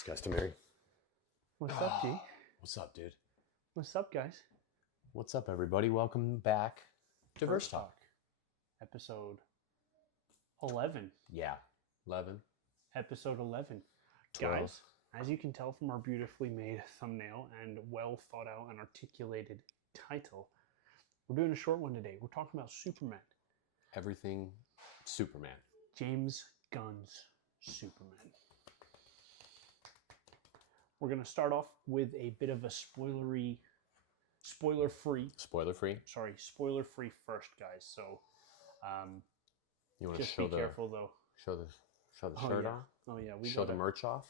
It's customary. What's up, G? What's up, dude? What's up, guys? What's up, everybody? Welcome back to Verse Talk. Episode 11. Yeah, 11. Episode 11. 12. Guys, as you can tell from our beautifully made thumbnail and well thought out and articulated title, we're doing a short one today. We're talking about Superman. Everything Superman. James Gunn's Superman. We're going to start off with a bit of a spoiler-free first, guys. So, you want to just show be careful, though. Show the shirt off? Oh, yeah. Show the merch off?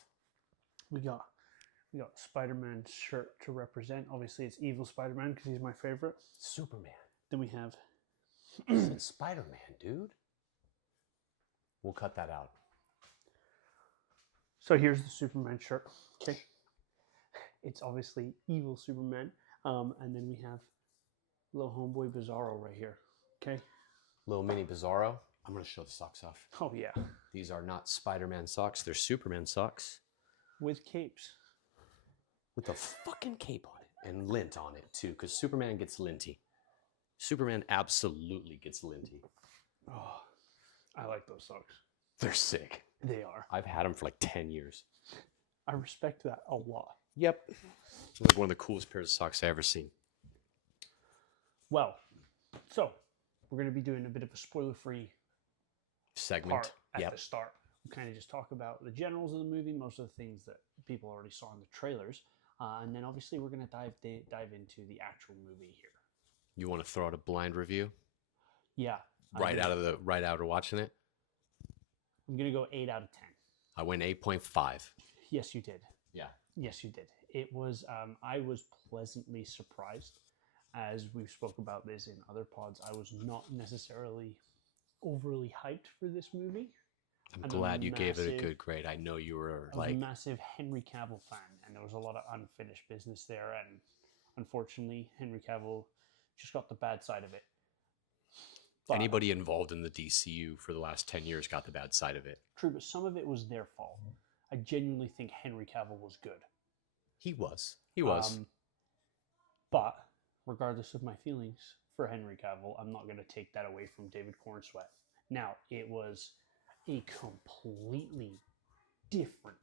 We got Spider-Man shirt to represent. Obviously, it's evil Spider-Man because he's my favorite. Superman. Then we have... It's Spider-Man, dude. We'll cut that out. So here's the Superman shirt. Okay. It's obviously evil Superman. And then we have little homeboy Bizarro right here. Okay. Little mini Bizarro. I'm going to show the socks off. Oh, yeah. These are not Spider-Man socks. They're Superman socks. With capes. With a fucking cape on it. And lint on it, too. Because Superman gets linty. Superman absolutely gets linty. Oh, I like those socks. They're sick. They are. I've had them for like 10 years. I respect that a lot. Yep. It's like one of the coolest pairs of socks I've ever seen. Well, so we're going to be doing a bit of a spoiler-free segment part at the start. We'll kind of just talk about the generals of the movie, most of the things that people already saw in the trailers. And then obviously we're going to dive into the actual movie here. You want to throw out a blind review? Yeah. Right out of watching it? I'm going to go 8 out of 10. I went 8.5. Yes, you did. Yeah. Yes, you did. It was, I was pleasantly surprised. As we've spoke about this in other pods, I was not necessarily overly hyped for this movie. I'm glad you gave it a good grade. I know you were like... a massive Henry Cavill fan, and there was a lot of unfinished business there, and unfortunately, Henry Cavill just got the bad side of it. But anybody involved in the DCU for the last 10 years got the bad side of it. True, but some of it was their fault. I genuinely think Henry Cavill was good. He was. He was. But regardless of my feelings for Henry Cavill, I'm not going to take that away from David Cornsweet. Now, it was a completely different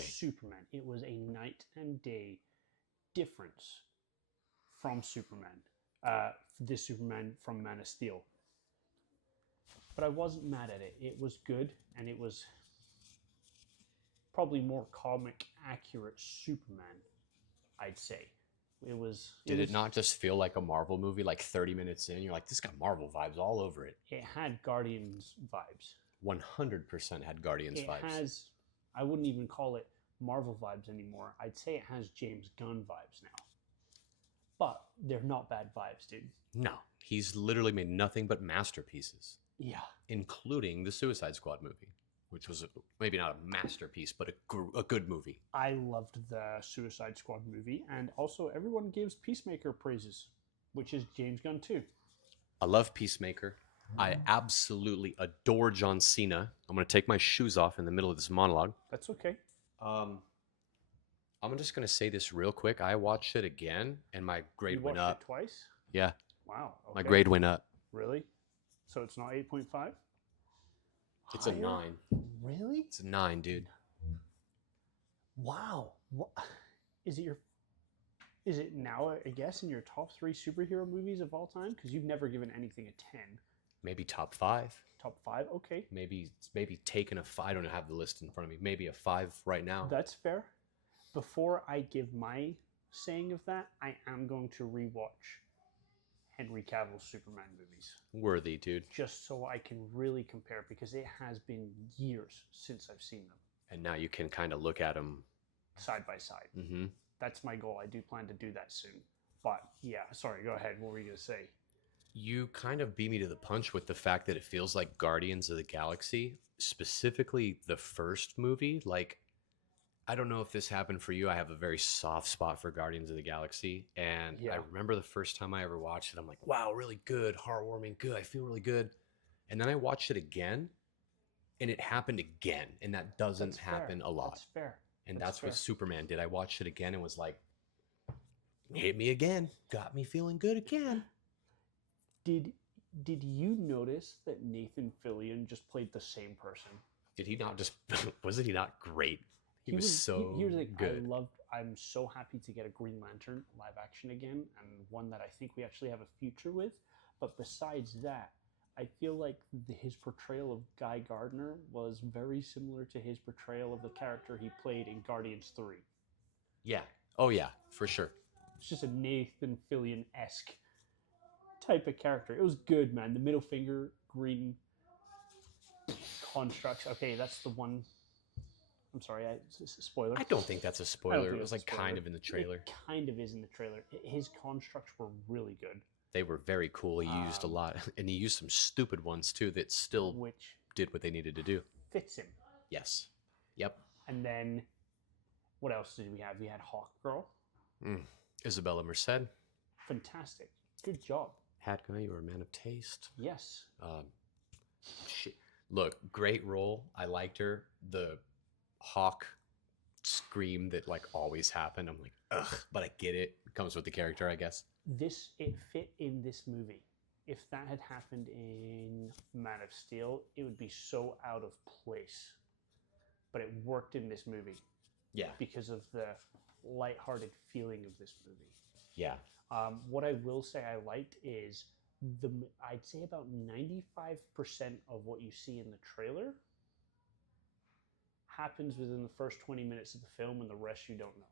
Superman. It was a night and day difference from Superman. This Superman from Man of Steel. But I wasn't mad at it. It was good, and it was probably more comic accurate Superman, I'd say. Did it not just feel like a Marvel movie? Like 30 minutes in, you're like, this got Marvel vibes all over it. It had Guardians vibes. 100% had Guardians vibes. I wouldn't even call it Marvel vibes anymore. I'd say it has James Gunn vibes now. But they're not bad vibes, dude. No, he's literally made nothing but masterpieces. Yeah. Including the Suicide Squad movie, which was maybe not a masterpiece, but a good movie. I loved the Suicide Squad movie, and also everyone gives Peacemaker praises, which is James Gunn too. I love Peacemaker. I absolutely adore John Cena. I'm going to take my shoes off in the middle of this monologue. That's okay. I'm just going to say this real quick. I watched it again, and my grade went up. You watched it twice? Yeah. Wow. Okay. My grade went up. Really? So it's not 8.5? It's a 9. Really? It's a 9, dude. Wow. What? Is it now, I guess, in your top 3 superhero movies of all time? Because you've never given anything a 10. Maybe top 5. Top 5? Okay. Maybe taking a 5. I don't have the list in front of me. Maybe a 5 right now. That's fair. Before I give my saying of that, I am going to rewatch Henry Cavill's Superman movies. Worthy, dude. Just so I can really compare, because it has been years since I've seen them. And now you can kind of look at them side by side. Mm-hmm. That's my goal. I do plan to do that soon. But yeah, sorry, go ahead. What were you going to say? You kind of beat me to the punch with the fact that it feels like Guardians of the Galaxy, specifically the first movie. Like, I don't know if this happened for you. I have a very soft spot for Guardians of the Galaxy. And I remember the first time I ever watched it, I'm like, wow, really good, heartwarming, good. I feel really good. And then I watched it again. And it happened again, and that doesn't That's fair. happen a lot. That's fair. And That's that's what fair. Superman did. I watched it again and was like, hit me again, got me feeling good again. Did did you notice that Nathan Fillion just played the same person? Did he not just wasn't he not great? He was He- so here's the thing, good. I'm so happy to get a Green Lantern live action again, and one that I think we actually have a future with. But besides that, I feel like his portrayal of Guy Gardner was very similar to his portrayal of the character he played in Guardians 3. Yeah. Oh yeah, for sure. It's just a Nathan Fillion esque type of character. It was good, man. The middle finger, green constructs. Okay, that's the one. I'm sorry, it's a spoiler. I don't think that's a I don't spoiler. think It was it's a like kind spoiler. of in the trailer. It kind of is in the trailer. His constructs were really good, They were very cool. He used a lot, and he used some stupid ones too that still which did what they needed to do. fits him. Yes. Yep. And then, what else did we have? We had Hawk Girl. Isabella Merced. Fantastic. Good job. Hat guy, you were a man of taste. Yes. Shit. Look, great role. I liked her. The hawk scream that like always happened. I'm like, ugh, but I get it. It comes with the character, I guess. It fit in this movie. If that had happened in Man of Steel, it would be so out of place. But it worked in this movie Yeah. because of the lighthearted feeling of this movie. Yeah. What I will say I liked is I'd say about 95% of what you see in the trailer happens within the first 20 minutes of the film, and the rest you don't know.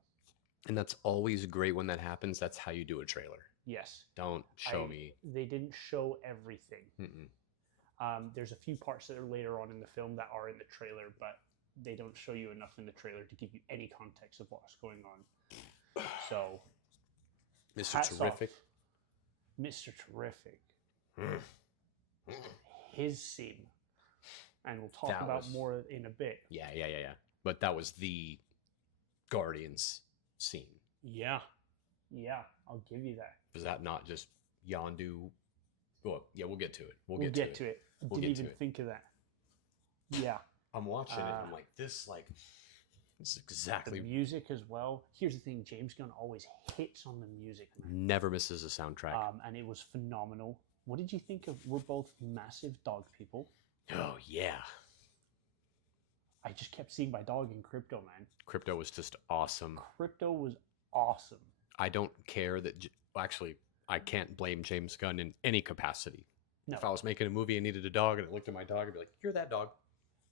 And that's always great when that happens. That's how you do a trailer. Yes. Don't show me. They didn't show everything. Mm-mm. There's a few parts that are later on in the film that are in the trailer, but they don't show you enough in the trailer to give you any context of what's going on. So, Mr. hats Terrific. off. Mr. Terrific. His scene. And we'll talk That about was- more in a bit. Yeah. But that was the Guardians scene. Yeah. Yeah, I'll give you that. Was that not just Yondu? Well, yeah, we'll get to it. We'll We'll get to it. We'll Didn't get to even it. think of that. Yeah. I'm watching it. I'm like, this is The exactly. music as well. Here's the thing, James Gunn always hits on the music, man. Never misses a soundtrack. And it was phenomenal. What did you think of? We're both massive dog people. Oh yeah, I just kept seeing my dog in Crypto, man. Crypto was just awesome. Crypto was awesome. I don't care that. Well, actually, I can't blame James Gunn in any capacity. No. If I was making a movie and needed a dog, and I looked at my dog, I'd be like, "You're that dog."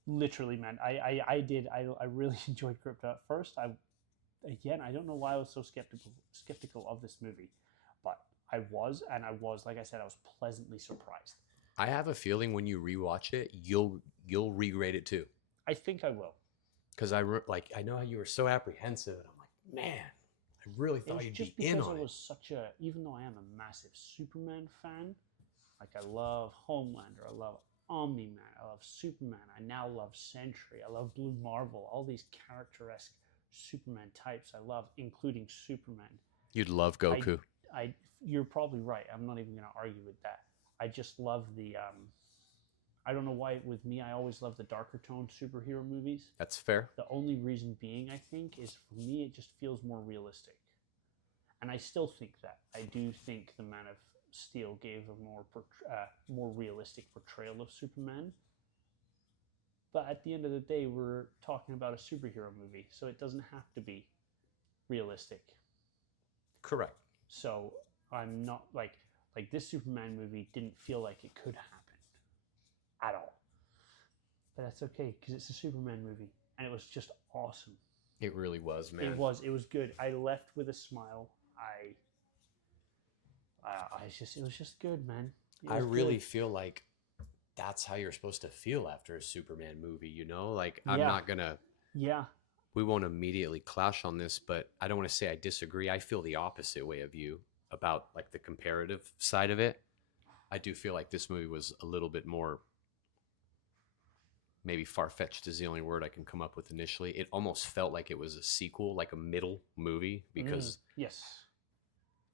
Literally, man. I did. I really enjoyed Crypto at first. I don't know why I was so skeptical of this movie, but I was, like I said, I was pleasantly surprised. I have a feeling when you rewatch it, you'll re-rate it too. I think I will. Because I know how you were so apprehensive, and I'm like, man, I really It thought was you'd just be in because on I it. was even though I am a massive Superman fan, like I love Homelander, I love Omni-Man, I love Superman, I now love Sentry, I love Blue Marvel, all these character-esque Superman types I love, including Superman. You'd love Goku. You're probably right. I'm not even going to argue with that. I just love the I don't know why with me I always love the darker tone superhero movies. That's fair. The only reason being I think is for me it just feels more realistic. And I still think that. I do think the Man of Steel gave a more realistic portrayal of Superman. But at the end of the day we're talking about a superhero movie, so it doesn't have to be realistic. Correct. So I'm not like this Superman movie didn't feel like it could happen at all. But that's okay because it's a Superman movie and it was just awesome. It really was, man. It was good. I left with a smile. It was just good, man. I really feel like that's how you're supposed to feel after a Superman movie, you know? Like, I'm Yeah. not going to. Yeah. We won't immediately clash on this, but I don't want to say I disagree. I feel the opposite way of you about like the comparative side of it. I do feel like this movie was a little bit more, maybe far-fetched is the only word I can come up with initially. It almost felt like it was a sequel, like a middle movie, because Yes.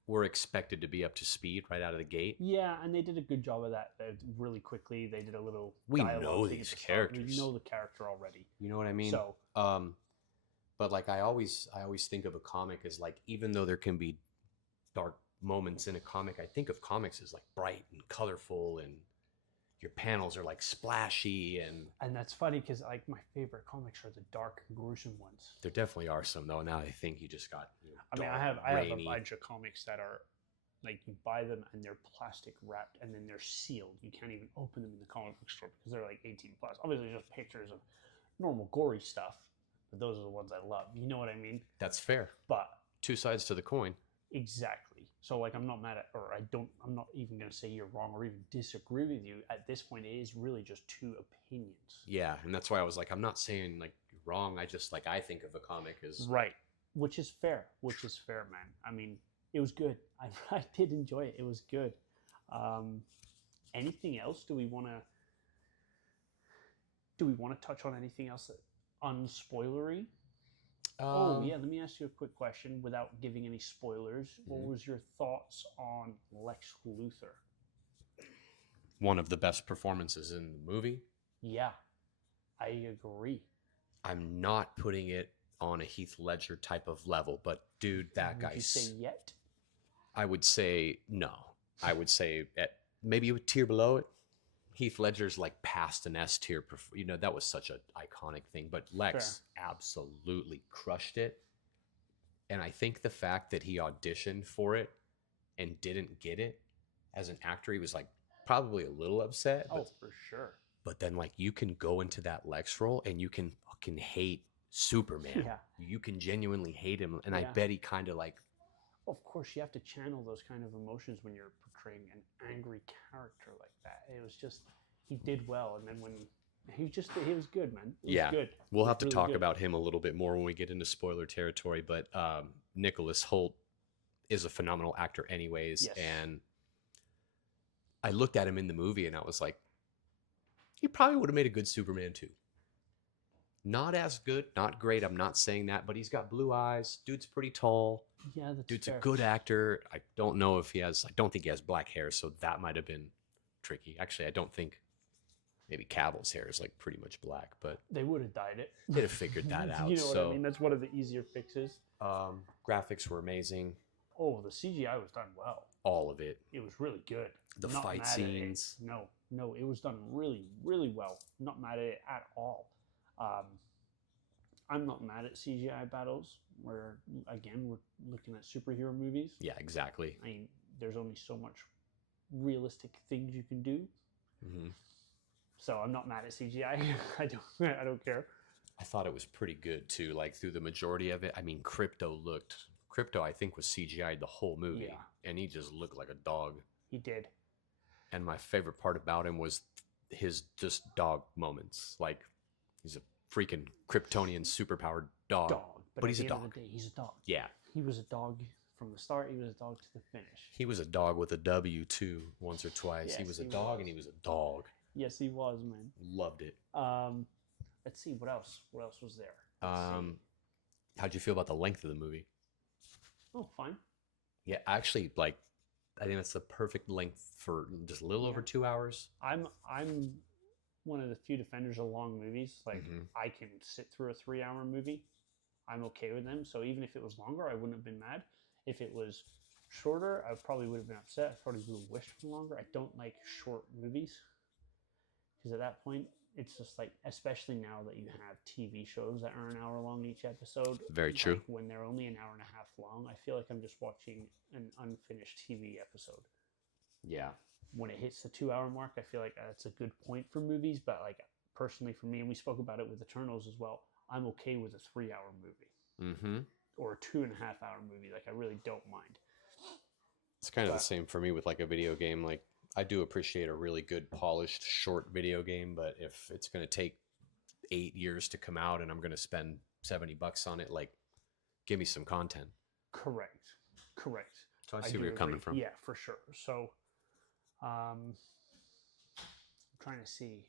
were expected to be up to speed right out of the gate. Yeah, and they did a good job of that really quickly. They did a little We dialogue know thing at these the start. We characters. know the character already. You know what I mean? So, But like I always think of a comic as like, even though there can be dark moments in a comic, I think of comics as like bright and colorful, and your panels are like splashy, and that's funny because like my favorite comics are the dark, gruesome ones. there definitely are some though. Now I think you just got. I mean, dark, I have rainy. a bunch of comics that are like you buy them and they're plastic wrapped and then they're sealed. You can't even open them in the comic book store because they're like 18 plus. Obviously, just pictures of normal gory stuff, but those are the ones I love. You know what I mean? That's fair. But Two sides to the coin. exactly. So like I'm not mad at, or I'm not even gonna say you're wrong or even disagree with you. At this point, it is really just two opinions. Yeah, and that's why I was like, I'm not saying like you're wrong. I just like I think of a comic as Right. Which is fair. Which is fair, man. I mean, it was good. I did enjoy it. It was good. Anything else? Do we want to touch on anything else unspoilery? Oh yeah, let me ask you a quick question without giving any spoilers. What was your thoughts on Lex Luthor? one of the best performances in the movie. Yeah, I agree. I'm not putting it on a Heath Ledger type of level, but dude, that Would guy. you say yet? I would say no. I would say at maybe a tier below it. Heath Ledger's like past an S tier. You know, that was such an iconic thing. But Lex absolutely crushed it. And I think the fact that he auditioned for it and didn't get it as an actor, he was like probably a little upset. Oh, for sure. But then like you can go into that Lex role and you can fucking hate Superman. Yeah. You can genuinely hate him. And I Yeah. bet he kind of like, Of course, you have to channel those kind of emotions when you're portraying an angry character like that. It was just he did well, and then when he was good, man. It was good. We'll It have was to really talk good. about him a little bit more when we get into spoiler territory. But Nicholas Hoult is a phenomenal actor, anyways. Yes. And I looked at him in the movie, and I was like, he probably would have made a good Superman too. Not as good, not great. I'm not saying that, but he's got blue eyes. Dude's pretty tall. Yeah, that's Dude's fair. a good actor. I don't know if he has. I don't think he has black hair, so that might have been tricky. Actually, I don't think. Maybe Cavill's hair is like pretty much black, but They would have dyed it. they'd have figured that out. You know what so, I mean? That's one of the easier fixes. graphics were amazing. Oh, the CGI was done well. All of it. It was really good. The Not fight mad at it. scenes. No, it was done really, really well. Not mad at it at all. I'm not mad at CGI battles. Where again, we're looking at superhero movies. Yeah, exactly. I mean, there's only so much realistic things you can do. Mm-hmm. So I'm not mad at CGI. I don't care. I thought it was pretty good too. Like through the majority of it. I mean, Crypto, I think, was CGI'd the whole movie, Yeah. and he just looked like a dog. He did. And my favorite part about him was his just dog moments. Like he's a freaking Kryptonian superpowered dog. But at he's the a end of dog. the day, he's a dog. Yeah. He was a dog from the start. He was a dog to the finish. He was a dog with a W too, once or twice. Yes, he was a he dog was. and he was a dog. Yes, he was, man. Loved it. Let's see what else. What else was there? Let's see. How'd you feel about the length of the movie? Oh, fine. Yeah, actually, like, I think that's the perfect length for just a little over 2 hours. I'm one of the few defenders of long movies. Like I can sit through a 3-hour movie. I'm okay with them. So even if it was longer, I wouldn't have been mad. If it was shorter, I probably would have been upset. I probably would have wished for longer. I don't like short movies because at that point, it's just like, especially now that you have TV shows that are an hour long each episode. Very true. Like when they're only an hour and a half long, I feel like I'm just watching an unfinished TV episode. Yeah. When it hits the 2-hour mark, I feel like that's a good point for movies. But like personally for me, and we spoke about it with Eternals as well, I'm okay with a 3-hour movie. Mm-hmm. Or a 2.5-hour movie. Like I really don't mind. It's kind of the same for me with like a video game. Like I do appreciate a really good polished short video game, but if it's going to take 8 years to come out and I'm going to spend $70 on it, like give me some content. Correct. So I see where you're coming from. Yeah, for sure. So I'm trying to see.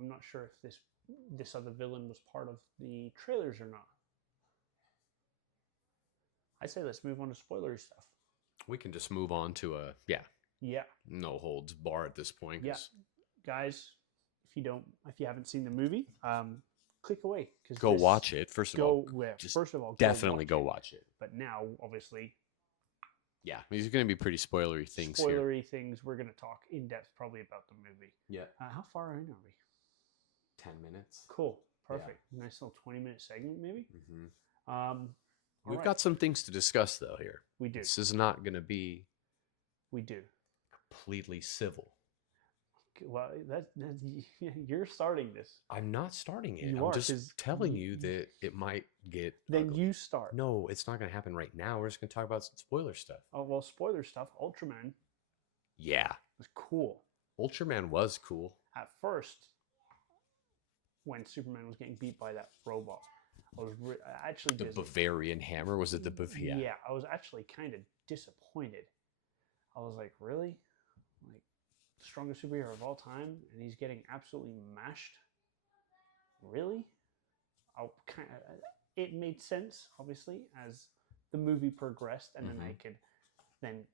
I'm not sure if this other villain was part of the trailers or not. I say let's move on to spoilery stuff. We can just move on to Yeah, no holds bar at this point. yeah, 'Cause guys. If you haven't seen the movie, click away because go watch it. First of all, just first of all, definitely go watch watch it. But now, obviously, Yeah, these are going to be pretty spoilery things here. spoilery things. We're going to talk in depth probably about the movie. Yeah, How far in are we? 10 minutes. Cool, perfect. Nice little 20-minute segment, maybe. Mm-hmm. All We've right. got some things to discuss though here. We do. This is not going to be We do. completely civil. Well, you're starting this. I'm not starting it. You I'm are, just 'cause telling you that it might get Then ugly. you start. No, it's not going to happen right now. We're just going to talk about some spoiler stuff. Oh well, spoiler stuff. Ultraman Yeah, was cool Ultraman was cool. at first. When Superman was getting beat by that robot, I actually The Bavarian hammer, was it the Bavarian? Yeah, I was actually kind of disappointed. I was like, really? Like, strongest superhero of all time, and he's getting absolutely mashed? Really? It made sense, obviously, as the movie progressed, and then I could then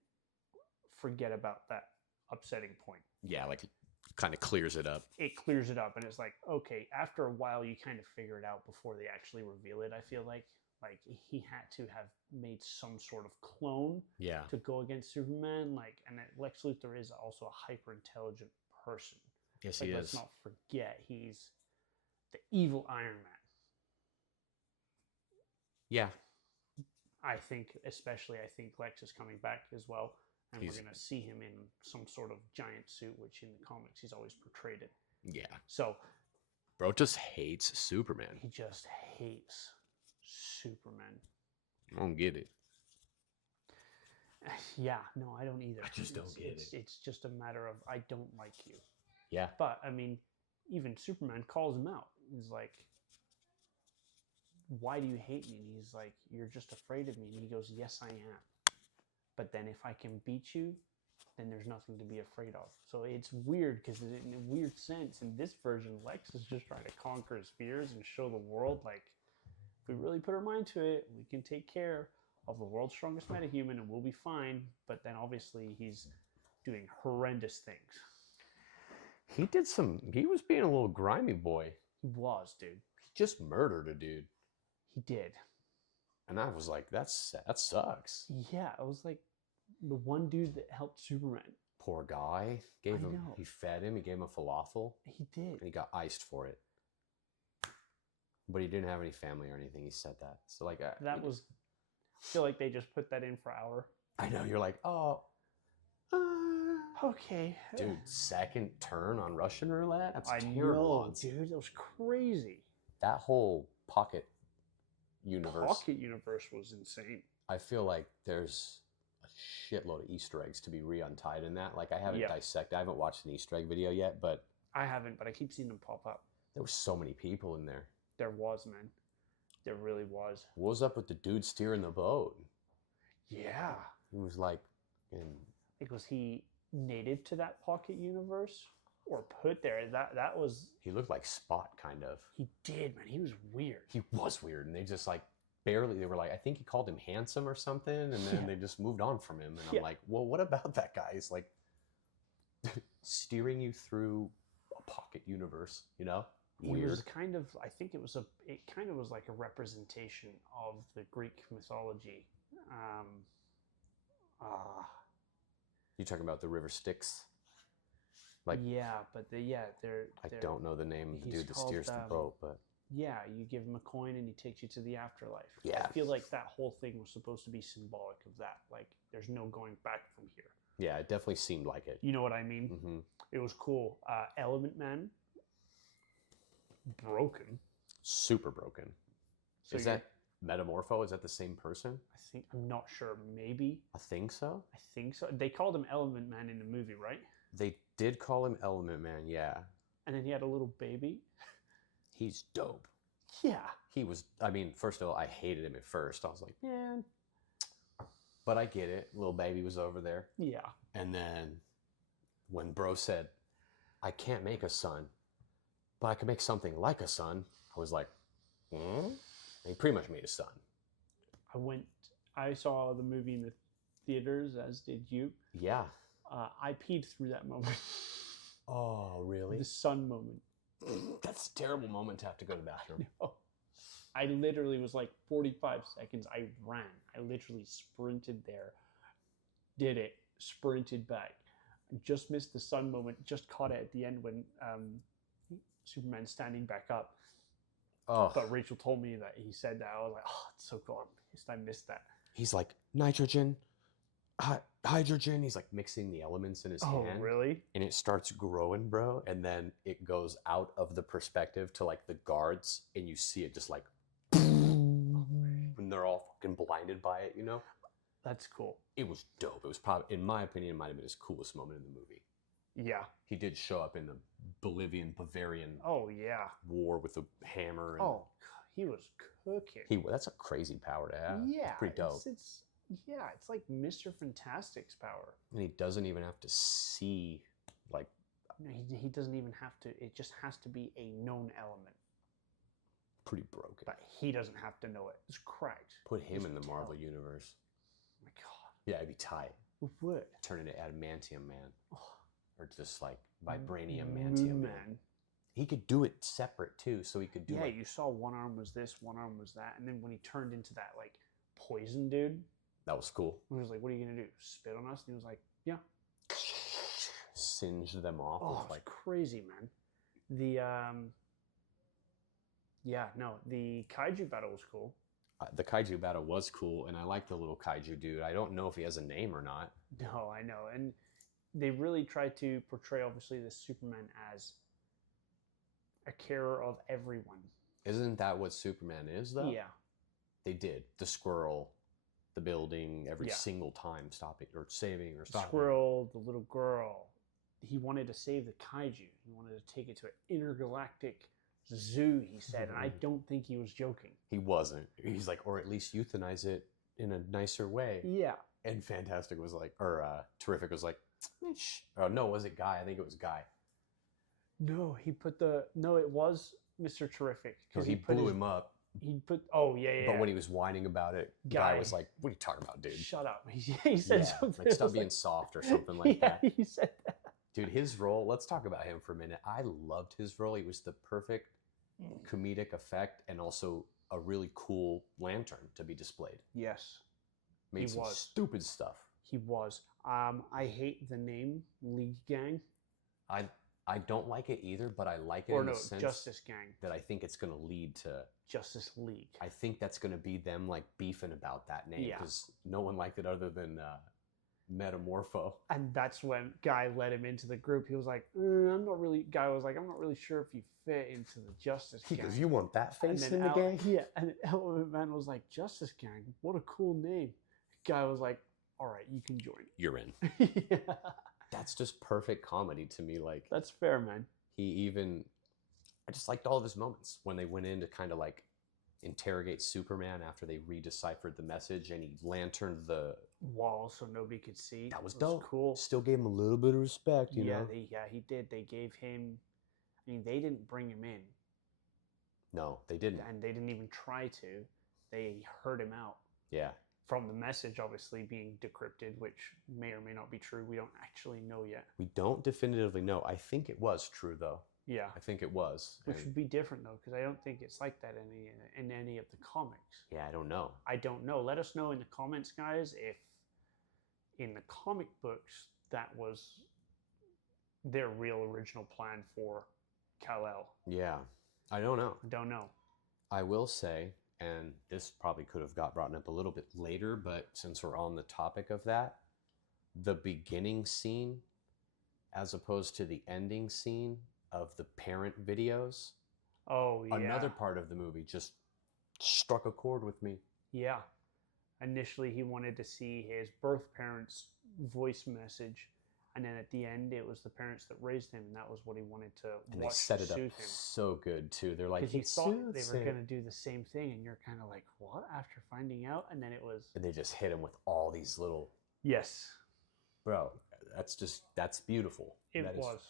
forget about that upsetting point. Yeah, like kind of clears it up. It clears it up, and it's like, okay, after a while, you kind of figure it out before they actually reveal it. I feel like he had to have made some sort of clone Yeah. to go against Superman. Like, and that Lex Luthor is also a hyper intelligent person. Yes, like, he let's is. not forget he's the evil Iron Man. Yeah. I think Lex is coming back as well, and we're going to see him in some sort of giant suit, which in the comics he's always portrayed it. Yeah. So, bro just hates Superman. He just hates Superman. I don't get it. Yeah, no, I don't either. I just don't get it. It's just a matter of I don't like you. Yeah. But I mean, even Superman calls him out. He's like, "Why do you hate me?" And he's like, "You're just afraid of me." And he goes, "Yes, I am. But then if I can beat you, then there's nothing to be afraid of." So it's weird because in a weird sense, in this version, Lex is just trying to conquer his fears and show the world, like, if we really put our mind to it, we can take care of the world's strongest metahuman and we'll be fine. But then obviously he's doing horrendous things. He was being a little grimy boy. He was, dude. He just murdered a dude. He did. And I was like, that sucks. Yeah, it was like the one dude that helped Superman. Poor guy. He fed him, he gave him a falafel. He did. And he got iced for it. But he didn't have any family or anything. He said that. So like I feel like they just put that in for our. I know, you're like, oh. Okay. Dude, second turn on Russian roulette? That's I terrible. know, dude. That was crazy. That whole pocket universe. Pocket universe was insane. I feel like there's a shitload of Easter eggs to be re-untied in that. Like, I haven't dissected. I haven't watched an Easter egg video yet, but I haven't, but I keep seeing them pop up. there were so many people in there. There was, man. There really was. What was up with the dude steering the boat? Yeah. He was like, was he native to that pocket universe or put there? That was. He looked like Spot, kind of. He did, man. He was weird. He was weird, and they just like barely. They were like, I think he called him handsome or something, and then they just moved on from him. And I'm like, well, what about that guy? He's like steering you through a pocket universe, you know? Weird. It was kind of. I think it kind of was like a representation of the Greek mythology. You talking about the river Styx? Like, yeah, but they're. I don't know the name of the dude that steers the boat, but yeah, you give him a coin and he takes you to the afterlife. Yeah, I feel like that whole thing was supposed to be symbolic of that. Like, there's no going back from here. Yeah, it definitely seemed like it. You know what I mean? Mm-hmm. It was cool. Element Man, broken, super broken. So is that Metamorpho? Is that the same person? I'm not sure. Maybe. I think so. They called him Element Man in the movie, right? They did call him Element Man, yeah. And then he had a little baby. He's dope. Yeah. He was, I mean, first of all, I hated him at first. I was like, man. But I get it. Little baby was over there. Yeah. And then when bro said, I can't make a son, but I can make something like a son, I was like, And he pretty much made a son. I saw the movie in the theaters, as did you. Yeah. I peed through that moment. Oh, really? The sun moment. That's a terrible moment to have to go to the bathroom. No. I literally was like 45 seconds. I ran. I literally sprinted there, did it, sprinted back. I just missed the sun moment. Just caught it at the end when Superman's standing back up. Oh. But Rachel told me that he said that. I was like, oh, it's so cool. I'm pissed I missed that. He's like, nitrogen, hydrogen. He's like mixing the elements in his hand. Oh, really? And it starts growing, bro. And then it goes out of the perspective to like the guards, and you see it just like, when they're all fucking blinded by it, you know? That's cool. It was dope. It was probably, in my opinion, it might have been his coolest moment in the movie. Yeah. He did show up in the Bavarian Oh, yeah. war with the hammer. And Oh, he was cooking. That's a crazy power to have. Yeah. It's pretty dope. It's like Mr. Fantastic's power. And he doesn't even have to see, like... No, he doesn't even have to. It just has to be a known element. Pretty broken. But he doesn't have to know it. It's cracked. Put him in the Marvel universe. Oh my god. Yeah, it'd be tight. It would. Turn into Adamantium Man. Oh. Or just like Vibranium Mantium Man. He could do it separate too, so he could do you saw one arm was this, one arm was that, and then when he turned into that like poison dude, that was cool. He was like, "What are you gonna do? Spit on us?" And he was like, "Yeah." Singe them off. Oh, with, like crazy, man. The the kaiju battle was cool. The kaiju battle was cool, and I like the little kaiju dude. I don't know if he has a name or not. No, I know, and they really tried to portray, obviously, this Superman as a carer of everyone. Isn't that what Superman is, though? Yeah. They did. The squirrel, the building, every single time stopping or saving or stopping. The squirrel, the little girl. He wanted to save the kaiju. He wanted to take it to an intergalactic zoo, he said, and I don't think he was joking. He wasn't. He's like, or at least euthanize it in a nicer way. Yeah. And Fantastic was like, or Terrific was like, oh no, was it Guy? I think it was Guy. No, it was Mr. Terrific. Because he blew him up. He put, But when he was whining about it, Guy was like, what are you talking about, dude? Shut up. He said something. Like, stop being soft or something like that. Yeah, he said that. Dude, his role, let's talk about him for a minute. I loved his role. He was the perfect comedic effect and also a really cool lantern to be displayed. Yes. Made some stupid stuff. He was. I hate the name League Gang. I don't like it either, but I like it in the sense Justice Gang. that I think it's going to lead to Justice League. I think that's going to be them like beefing about that name because no one liked it other than Metamorpho. And that's when Guy let him into the group. He was like, Guy was like, I'm not really sure if you fit into the Justice Gang. Because you want that face in the gang? Yeah, and Element Man was like, Justice Gang? What a cool name. Guy was like, all right, you can join. You're in. Yeah. That's just perfect comedy to me. Like, that's fair, man. I just liked all of his moments when they went in to kind of like interrogate Superman after they redeciphered the message and he lanterned the wall so nobody could see. That was dope. Cool. Still gave him a little bit of respect, you know? He did. They gave him, they didn't bring him in. No, they didn't. And they didn't even try to. They heard him out. Yeah. From the message obviously being decrypted, which may or may not be true. We don't actually know yet. We don't definitively know. I think it was true, though. Yeah. I think it was. Which would be different, though, because I don't think it's like that in any of the comics. Yeah, I don't know. I don't know. Let us know in the comments, guys, if in the comic books that was their real original plan for Kal-El. Yeah. I don't know. I don't know. I will say, and this probably could have got brought up a little bit later, but since we're on the topic of that, the beginning scene as opposed to the ending scene of the parent videos. Oh, yeah. Another part of the movie just struck a chord with me. Yeah. Initially, he wanted to see his birth parents' voice message. And then at the end, it was the parents that raised him, and that was what he wanted to and watch. They set it up him. So good, too. They're like, because he thought they were going to do the same thing, and you're kind of like, what? After finding out? And then it was... And they just hit him with all these little... Yes. Bro, that's beautiful. It was.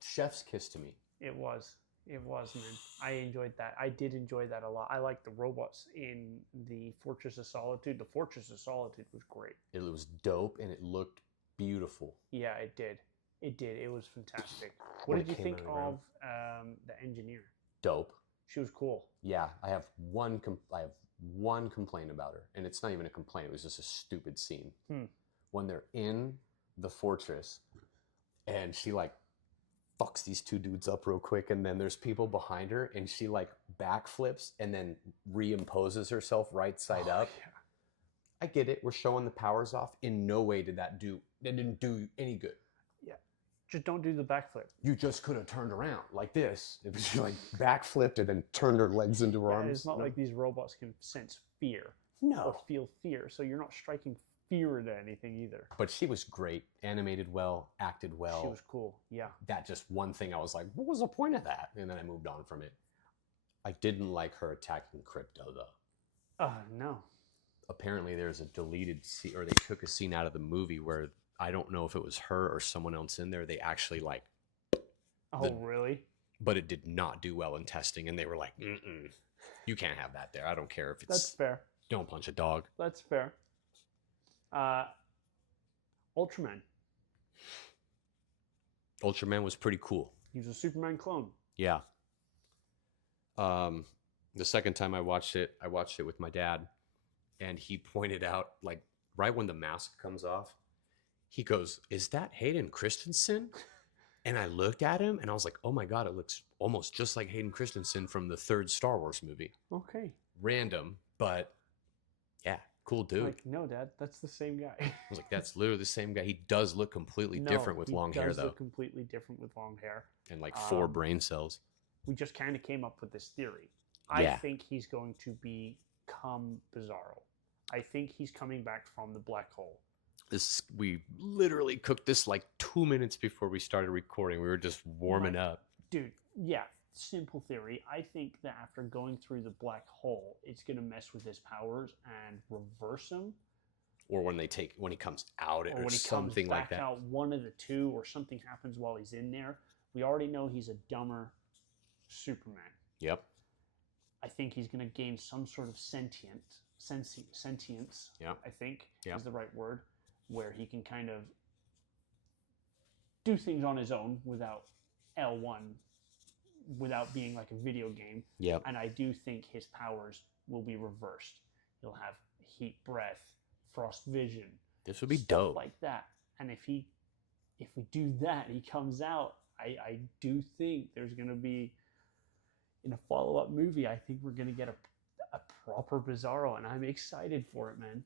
Chef's kiss to me. It was. It was, man. I enjoyed that. I did enjoy that a lot. I liked the robots in the Fortress of Solitude. The Fortress of Solitude was great. It was dope and it looked beautiful. Yeah, it did. It did. It was fantastic. What When did it you came think out of the ground. of the engineer? Dope. She was cool. Yeah, I have one complaint about her, and it's not even a complaint. It was just a stupid scene. When they're in the fortress, and she like fucks these two dudes up real quick, and then there's people behind her, and she like backflips and then reimposes herself right side up. Yeah. I get it. We're showing the powers off. In no way did that didn't do any good. Yeah. Just don't do the backflip. You just could have turned around like this. If she like backflipped and then turned her legs into her arms. It's not like these robots can sense fear No. or feel fear, so you're not striking fear into anything either. But she was great, animated well, acted well. She was cool. Yeah. That just one thing I was like, what was the point of that? And then I moved on from it. I didn't like her attacking Crypto though. No. Apparently there's a deleted scene, or they took a scene out of the movie where I don't know if it was her or someone else in there. They actually like. Really? But it did not do well in testing, and they were like, you can't have that there. I don't care if it's. That's fair. Don't punch a dog. That's fair. Ultraman. Ultraman was pretty cool. He was a Superman clone. Yeah. The second time I watched it with my dad, and he pointed out, like, right when the mask comes off, he goes, "Is that Hayden Christensen?" And I looked at him, and I was like, "Oh my God, it looks almost just like Hayden Christensen from the third Star Wars movie." Okay. Random, but yeah, cool dude. Like, no, Dad, that's the same guy. I was like, that's literally the same guy. He does look completely different with long hair, though. Look completely different with long hair. And like 4 brain cells. We just kind of came up with this theory. Yeah. I think he's going to become Bizarro. I think he's coming back from the black hole. We literally cooked this like 2 minutes before we started recording. We were just warming up. Dude, yeah. Simple theory. I think that after going through the black hole, it's going to mess with his powers and reverse him. Or when he comes out, or when he something comes like back that. Out, one of the two, or something happens while he's in there. We already know he's a dumber Superman. Yep. I think he's going to gain some sort of sentience. Yep. I think Yep. is the right word, where he can kind of do things on his own without L1, without being like a video game. Yep. And I do think his powers will be reversed. He'll have heat breath, frost vision. This would be stuff dope. Like that. And if we do that, he comes out. I do think there's going to be, in a follow-up movie, I think we're going to get a proper Bizarro, and I'm excited for it, man.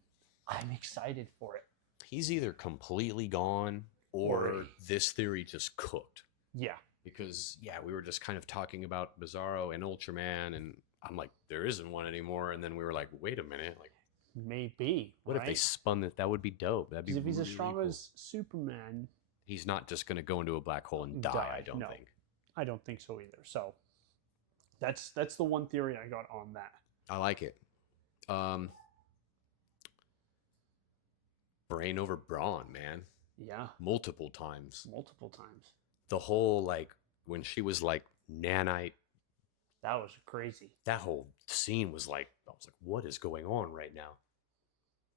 I'm excited for it. He's either completely gone or Or- this theory just cooked. Yeah. Because, yeah, we were just kind of talking about Bizarro and Ultraman, and I'm like, there isn't one anymore. And then we were like, wait a minute. Like, Maybe. what if they spun it? That would be dope. That'd be Because if he's really as strong cool. as Superman, He's not just going to go into a black hole and die, I don't no. think. I don't think so either. So that's the one theory I got on that. I like it. Brain over brawn, man. Yeah. Multiple times. Multiple times. The whole, like, when she was like nanite, That was crazy. that whole scene was like, I was like, what is going on right now?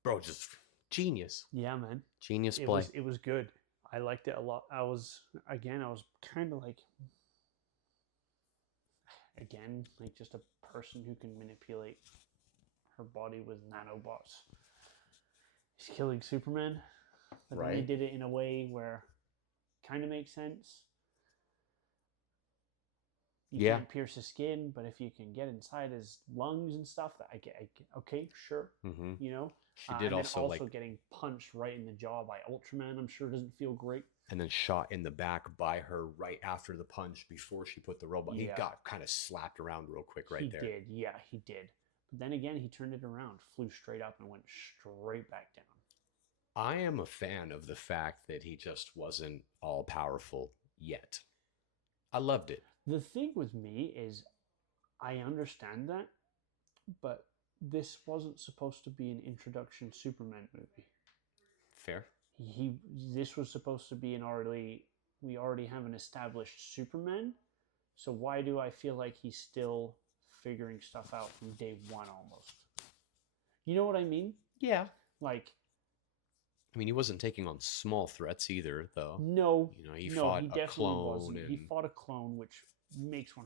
Bro, just genius. Yeah, man. Genius play. It was good. I liked it a lot. I was kind of like, again, like just a person who can manipulate her body with nanobots. He's killing Superman, but then he Right. did it in a way where kind of makes sense. You Yeah. can't pierce his skin, but if you can get inside his lungs and stuff, I get okay, sure, Mm-hmm. you know. She And did then also like, getting punched right in the jaw by Ultraman. I'm sure doesn't feel great. and then shot in the back by her right after the punch before she put the robot. He Yeah. got kind of slapped around real quick right He there. did, yeah, he did. But then again, he turned it around, flew straight up, and went straight back down. I am a fan of the fact that he just wasn't all powerful yet. I loved it. The thing with me is, I understand that, but this wasn't supposed to be an introduction Superman movie. Fair. This was supposed to be we already have an established Superman, So why do I feel like he's still figuring stuff out from day one almost? You know what I mean? Yeah. Like, I mean, he wasn't taking on small threats either, though. no, You know, he no, fought he a definitely clone wasn't. He and fought a clone, which makes 100%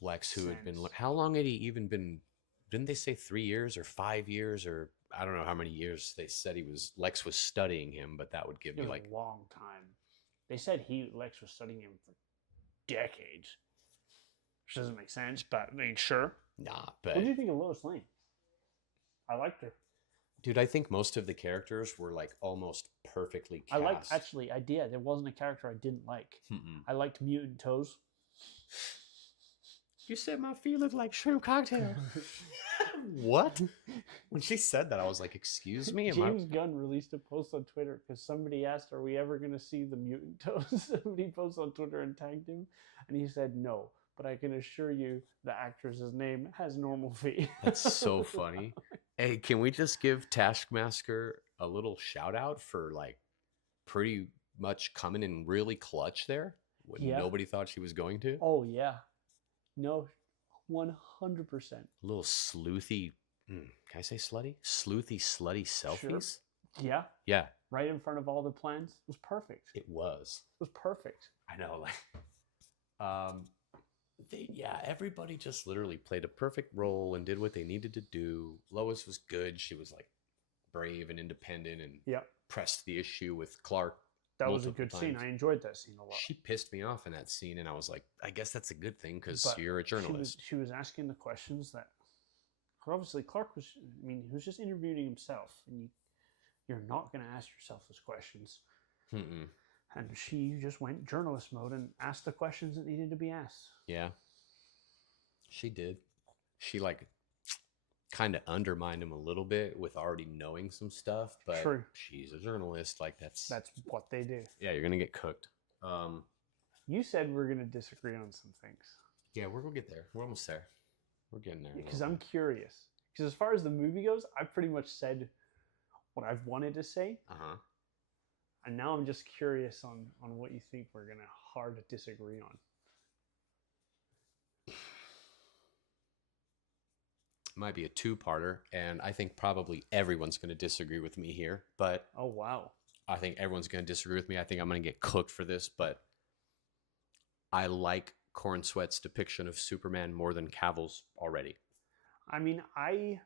Lex, who had been. sense. How long had he even been? Didn't they say 3 years or 5 years or I don't know how many years they said he was. Lex was studying him, but that would give It me was like, a long time. They said Lex was studying him for decades, which doesn't make sense. But I mean, sure. nah. What But do you think of Lois Lane? I liked her. dude, I think most of the characters were like almost perfectly I liked cast. actually. I did. There wasn't a character I didn't like. Mm-mm. I liked Mutant Toes. You said my feet look like shrimp cocktail. What? When she said that, I was like, "Excuse me." James Gunn released a post on Twitter because somebody asked, "Are we ever going to see the Mutant Toes?" Somebody posted on Twitter and tagged him, and he said, "No, but I can assure you, the actress's name has normal feet." That's so funny. Hey, can we just give Taskmaster a little shout out for like pretty much coming in really clutch there when Yeah. nobody thought she was going to? Oh yeah, no, 100%. A little sleuthy. Can I say slutty? Sleuthy, slutty selfies. Sure. Yeah, Yeah, right in front of all the plans. It was perfect. it was. It was perfect. I know, everybody just literally played a perfect role and did what they needed to do. Lois was good. She was like brave and independent and Yeah, pressed the issue with Clark. that was a multiple good scene. times. I enjoyed that scene a lot. She pissed me off in that scene, and I was like, I guess that's a good thing because But you're a journalist. She was asking the questions that obviously Clark was. I mean, he was just interviewing himself, and you're not going to ask yourself those questions. Mm-mm. And she just went journalist mode and asked the questions that needed to be asked. Yeah, she did. She like kind of undermined him a little bit with already knowing some stuff, but True. she's a journalist. Like that's what they do. yeah, you're gonna get cooked. You said we're going to disagree on some things. Yeah, we're gonna get there. We're almost there. We're getting there. Because I'm curious. Because as far as the movie goes, I've pretty much said what I've wanted to say. Uh-huh. And now I'm just curious on what you think we're going to hard disagree on. Might be a two-parter, and I think probably everyone's going to disagree with me here, but Oh, wow. I think everyone's going to disagree with me. I think I'm going to get cooked for this, but I like Corn Sweat's depiction of Superman more than Cavill's already. I mean, I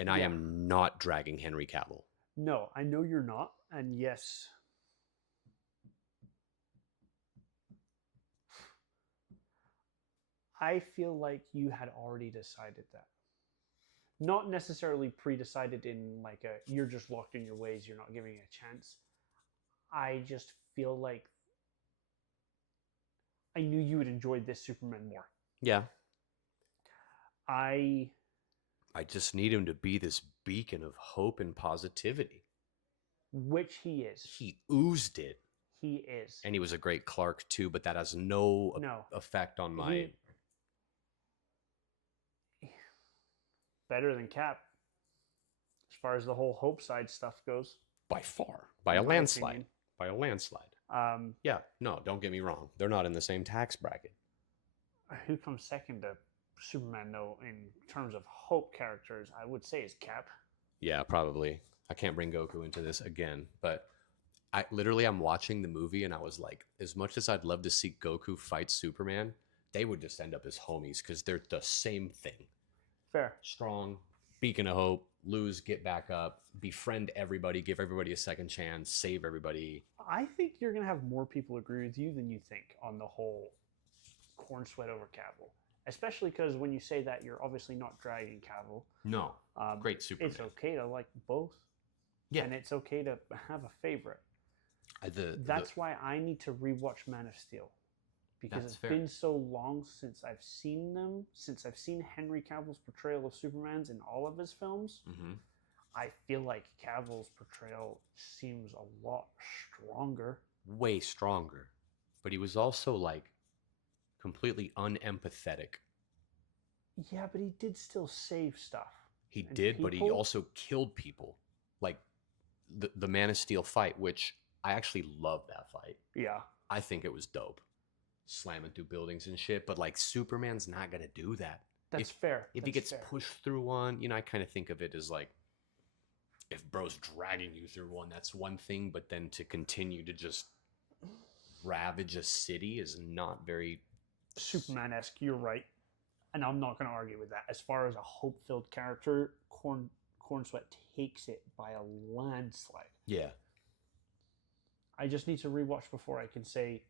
am not dragging Henry Cavill. No, I know you're not. And yes, I feel like you had already decided that. Not necessarily pre-decided in like a you're just locked in your ways, you're not giving it a chance. I just feel like I knew you would enjoy this Superman more. Yeah. I just need him to be this beacon of hope and positivity. Which he is. He oozed it. He is. And he was a great Clark too, but that has no effect on my... Better than Cap. As far as the whole hope side stuff goes. By far. By a landslide. By a landslide. Yeah, no, don't get me wrong. They're not in the same tax bracket. Who comes second to Superman, though, in terms of hope characters, I would say is Cap. Yeah, probably. I can't bring Goku into this again, but I'm watching the movie and I was like, as much as I'd love to see Goku fight Superman, they would just end up as homies because they're the same thing. Fair. Strong, beacon of hope, lose, get back up, befriend everybody, give everybody a second chance, save everybody. I think you're going to have more people agree with you than you think on the whole Corn Sweat over Cavill. Especially because when you say that, you're obviously not dragging Cavill. No. Great Superman. It's okay to like both. Yeah. And it's okay to have a favorite. That's why I need to rewatch Man of Steel. Because it's been so long since I've seen them, since I've seen Henry Cavill's portrayal of Superman's in all of his films. Mm-hmm. I feel like Cavill's portrayal seems a lot stronger. Way stronger. But he was also like completely unempathetic. Yeah, but he did still save stuff. He did, but he also killed people. Like the Man of Steel fight, which I actually love that fight. Yeah. I think it was dope. slamming through buildings and shit. But like Superman's not gonna do that. That's fair. If he That's gets fair. pushed through one, I kind of think of it as like if bro's dragging you through one, that's one thing. But then to continue to just ravage a city is not very Superman-esque, you're right. And I'm not going to argue with that. As far as a hope-filled character, Cornsweat takes it by a landslide. Yeah. I just need to rewatch before I can say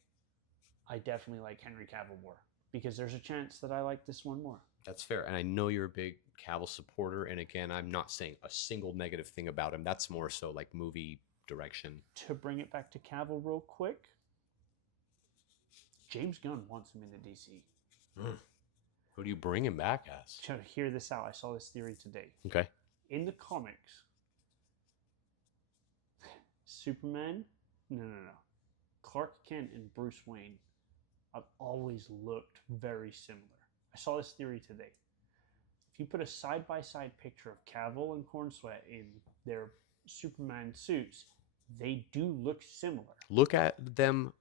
I definitely like Henry Cavill more. Because there's a chance that I like this one more. That's fair. And I know you're a big Cavill supporter. And again, I'm not saying a single negative thing about him. That's more so like movie direction. To bring it back to Cavill real quick, James Gunn wants him in the DC. Who do you bring him back as? To hear this out, I saw this theory today. Okay. In the comics, Superman, no. Clark Kent and Bruce Wayne have always looked very similar. I saw this theory today. If you put a side-by-side picture of Cavill and Cornsweat in their Superman suits, they do look similar. Look at them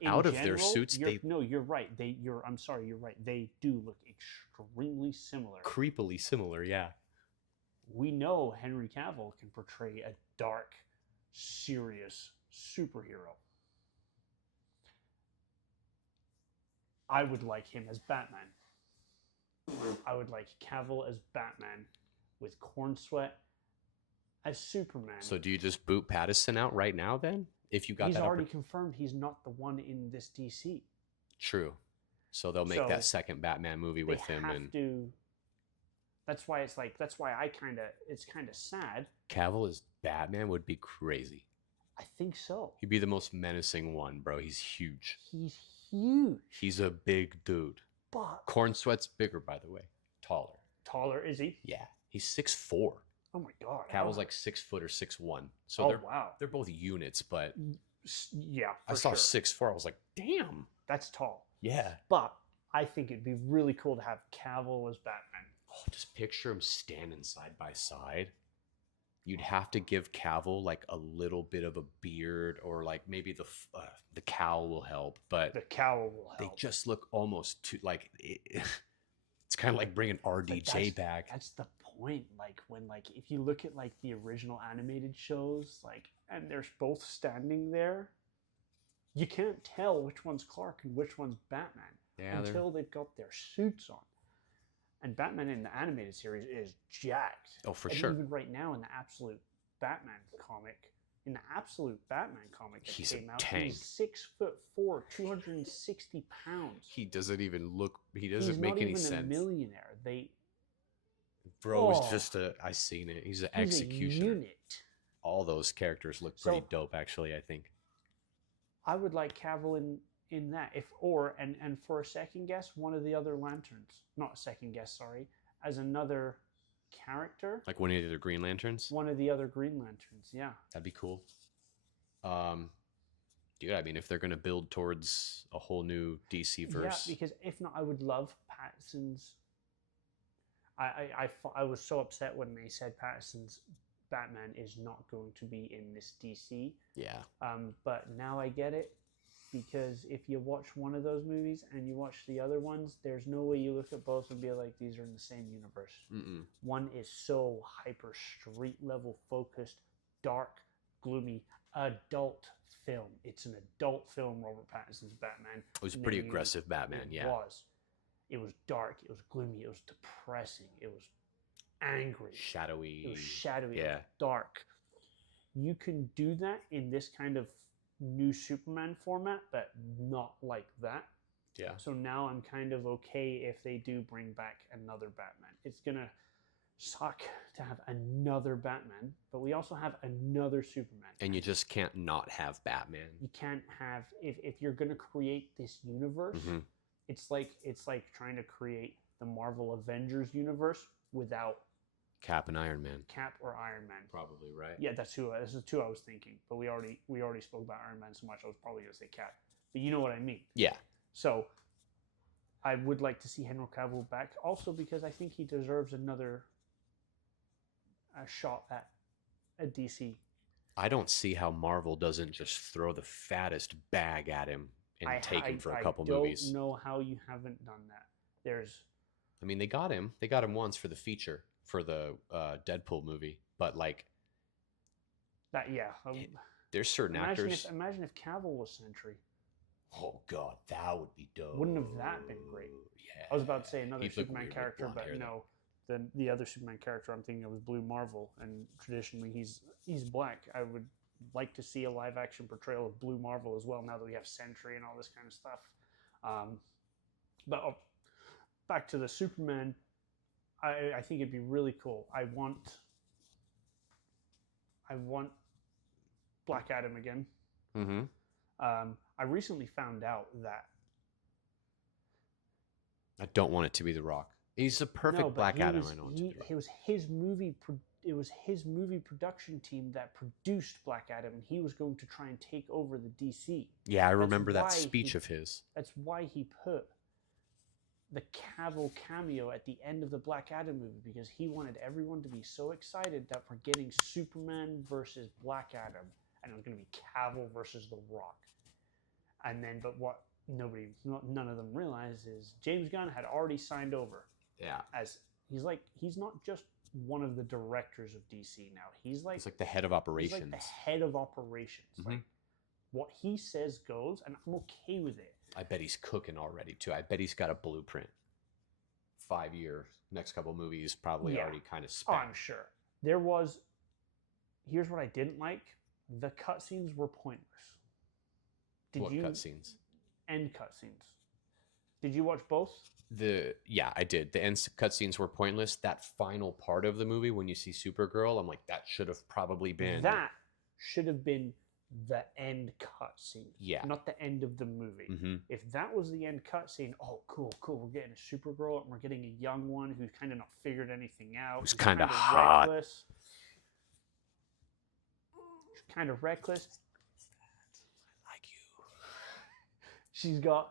In out of general, their suits. You're right. I'm sorry, you're right. They do look extremely similar. Creepily similar, yeah. We know Henry Cavill can portray a dark, serious superhero. I would like him as Batman. I would like Cavill as Batman with Cornsweat as Superman. So do you just boot Pattinson out right now then? If you got He's that already confirmed he's not the one in this DC. True. So they'll make that second Batman movie with him and that's why it's kind of sad. Cavill as Batman would be crazy. I think so. He'd be the most menacing one, bro. He's huge. He's huge. He's a big dude. But Cornsweat's bigger, by the way. Taller. Taller, is he? Yeah. He's 6'4". Oh my god. Cavill's like 6 foot or 6'1". So wow. They're both units, but Yeah, I saw 6'4". I was like, damn. That's tall. Yeah. But I think it'd be really cool to have Cavill as Batman. Oh, just picture him standing side by side. You'd have to give Cavill like a little bit of a beard, or like maybe the cowl will help. But the cowl will help. They just look almost too like it's kind of like bringing RDJ back. That's the point. Like when if you look at like the original animated shows, and they're both standing there, you can't tell which one's Clark and which one's Batman until they've got their suits on. And Batman in the animated series is jacked. Oh, for sure. Even right now in the Absolute Batman comic, that he's came a out, tank. he's 6'4", 260 pounds. He doesn't even look. He doesn't make any sense. He's not even a millionaire. Bro is just I seen it. He's an executioner. A unit. All those characters look pretty dope, actually. I think. I would like Cavill in that, and for a second guess, one of the other Lanterns. Not a second guess, sorry, as another character. Like one of the Green Lanterns? One of the other Green Lanterns, yeah. That'd be cool. Dude, I mean, if they're going to build towards a whole new DC verse. Yeah, because if not, I would love Pattinson's... I was so upset when they said Pattinson's Batman is not going to be in this DC. Yeah. But now I get it. Because if you watch one of those movies and you watch the other ones, there's no way you look at both and be like, these are in the same universe. Mm-mm. One is so hyper street level focused, dark, gloomy, adult film. It's an adult film, Robert Pattinson's Batman. It was a pretty aggressive Batman, yeah. It was dark, it was gloomy, it was depressing, it was angry. Shadowy. It was shadowy, yeah. It was dark. You can do that in this kind of new Superman format, but not like that. Yeah. So now I'm kind of okay if they do bring back another Batman. It's gonna suck to have another Batman, but we also have another Superman. And you just can't not have Batman. You can't have if you're gonna create this universe. Mm-hmm. It's like trying to create the Marvel Avengers universe without Cap and Iron Man. Cap or Iron Man. Probably, right? Yeah, this is two I was thinking, but we already spoke about Iron Man so much. I was probably gonna say Cap, but you know what I mean. Yeah. So I would like to see Henry Cavill back, also because I think he deserves another shot at a DC. I don't see how Marvel doesn't just throw the fattest bag at him and take him for a couple movies. I don't know how you haven't done that. There's I mean, they got him. They got him once for the feature for the Deadpool movie, but like that, yeah. there's certain actors. Imagine if Cavill was Sentry. Oh God, that would be dope. Wouldn't have that been great? Yeah. I was about to say another He'd look Superman weird with character, blonde but hair, no. The other Superman character I'm thinking of is Blue Marvel, and traditionally he's black. I would like to see a live action portrayal of Blue Marvel as well. Now that we have Sentry and all this kind of stuff. But back to the Superman, I think it'd be really cool. I want Black Adam again. Mm-hmm. I recently found out that I don't want it to be The Rock. He's the perfect Black Adam. I know it was his movie. It was his movie production team that produced Black Adam. He was going to try and take over the DC. Yeah, I remember that speech of his. That's why he put the Cavill cameo at the end of the Black Adam movie, because he wanted everyone to be so excited that we're getting Superman versus Black Adam, and it was going to be Cavill versus The Rock. And then, but what none of them realized is James Gunn had already signed over. Yeah. As he's not just one of the directors of DC now. He's like the head of operations. He's like the head of operations. Mm-hmm. Like what he says goes, and I'm okay with it. I bet he's cooking already too. I bet he's got a blueprint. 5 year, next couple movies probably already kind of spent. Oh, I'm sure. Here's what I didn't like. The cutscenes were pointless. What cutscenes? End cutscenes. Did you watch both? Yeah, I did. The end cutscenes were pointless. That final part of the movie when you see Supergirl, I'm like, that should have probably been. That should have been the end cutscene. Yeah. Not the end of the movie. Mm-hmm. If that was the end cutscene, oh, cool. We're getting a Supergirl and we're getting a young one who's kind of not figured anything out. Who's kind of hot. Reckless. She's kind of reckless. I like you.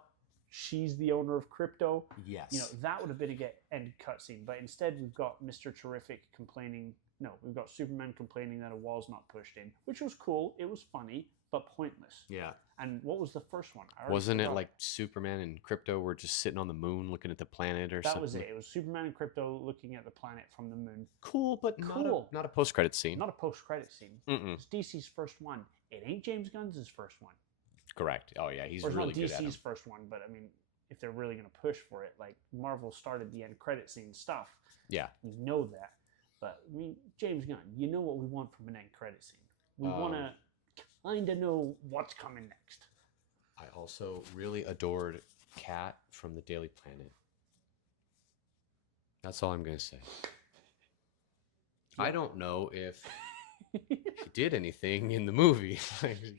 She's the owner of crypto. Yes. You know, that would have been a end cutscene. But instead, we've got Mr. Terrific complaining. No, we've got Superman complaining that a wall's not pushed in, which was cool. It was funny, but pointless. Yeah. And what was the first one? Wasn't it like Superman and Crypto were just sitting on the moon looking at the planet or something? That was it. It was Superman and Crypto looking at the planet from the moon. Cool, but not a post-credit scene. Not a post-credit scene. Mm-mm. It's DC's first one. It ain't James Gunn's first one. Correct. Oh, yeah, he's really good at it. Not DC's first one, but I mean, if they're really going to push for it, like Marvel started the end credit scene stuff. Yeah. We know that. But I mean, James Gunn, you know what we want from an end credit scene. We want to kind of know what's coming next. I also really adored Kat from the Daily Planet. That's all I'm going to say. Yeah. I don't know if she did anything in the movie.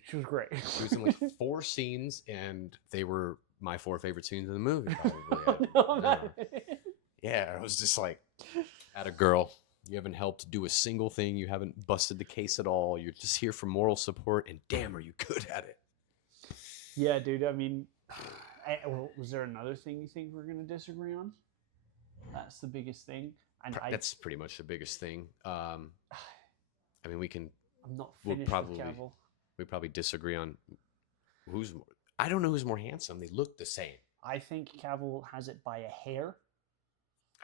She was great. She was in like 4 scenes, and they were my 4 favorite scenes in the movie. Probably. Yeah, I was just like, at a girl. You haven't helped do a single thing. You haven't busted the case at all. You're just here for moral support, and damn, are you good at it? Yeah, dude. I mean, was there another thing you think we're going to disagree on? That's the biggest thing. And that's pretty much the biggest thing. I mean, we can. I'm not finished with Cavill. We probably disagree on who's. I don't know who's more handsome. They look the same. I think Cavill has it by a hair.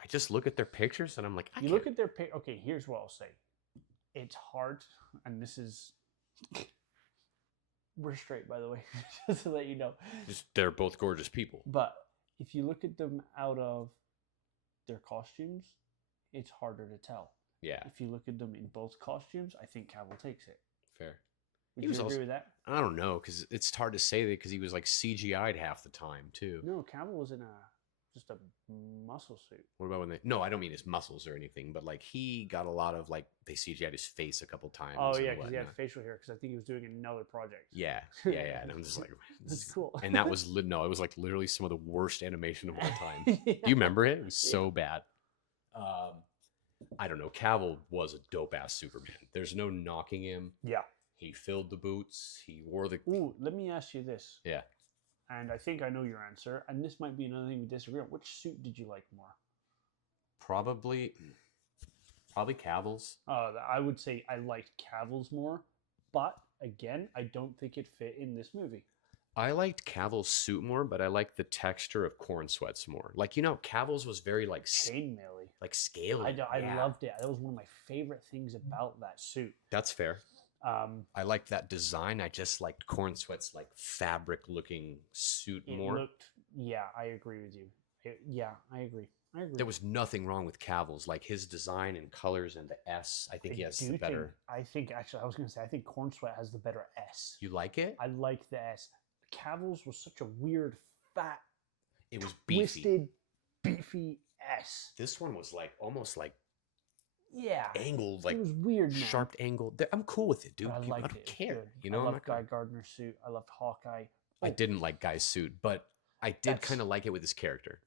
I just look at their pictures and I'm like, look at their pic. Okay, here's what I'll say. It's hard, and this is. We're straight, by the way, just to let you know. They're both gorgeous people. But if you look at them out of their costumes, it's harder to tell. Yeah. If you look at them in both costumes, I think Cavill takes it. Fair. Would you agree with that? I don't know, because it's hard to say that because he was like CGI'd half the time too. No, Cavill was in just a muscle suit. What about when they? No, I don't mean his muscles or anything, but like he got a lot of like they CGI'd his face a couple times. Oh yeah, because he had facial hair. Because I think he was doing another project. Yeah. And I'm just like, that's cool. And that was it was like literally some of the worst animation of all time. Yeah. Do you remember it? It was so bad. I don't know. Cavill was a dope ass Superman. There's no knocking him. Yeah. He filled the boots. He wore the. Ooh, let me ask you this. Yeah. And I think I know your answer. And this might be another thing we disagree on. Which suit did you like more? Probably Cavill's. I would say I liked Cavill's more. But again, I don't think it fit in this movie. I liked Cavill's suit more, but I liked the texture of Corn Sweat's more. Like, Cavill's was very Chainmail-y. like scaly. I Yeah. loved it. That was one of my favorite things about that suit. That's fair. Um, I liked that design. I just liked Corn Sweat's like fabric looking suit it more. looked. Yeah, I agree with you. Yeah, I agree. I agree. There was nothing wrong with Cavill's, like his design and colors and the S. I think he has the better. I think actually, I was going to say, I think Corn Sweat has the better S. You like it? I like the S. Cavill's was such a weird, fat, It was beefy. twisted, beefy S. This one was like almost like Yeah, angled, it like was weird, man. sharp angled. I'm cool with it, dude. But I I liked don't it. care. Good. You know, I I'm loved not Guy Gardner's suit. I loved Hawkeye. I Oh, didn't like Guy's suit, but I did That's- kind of like it with his character.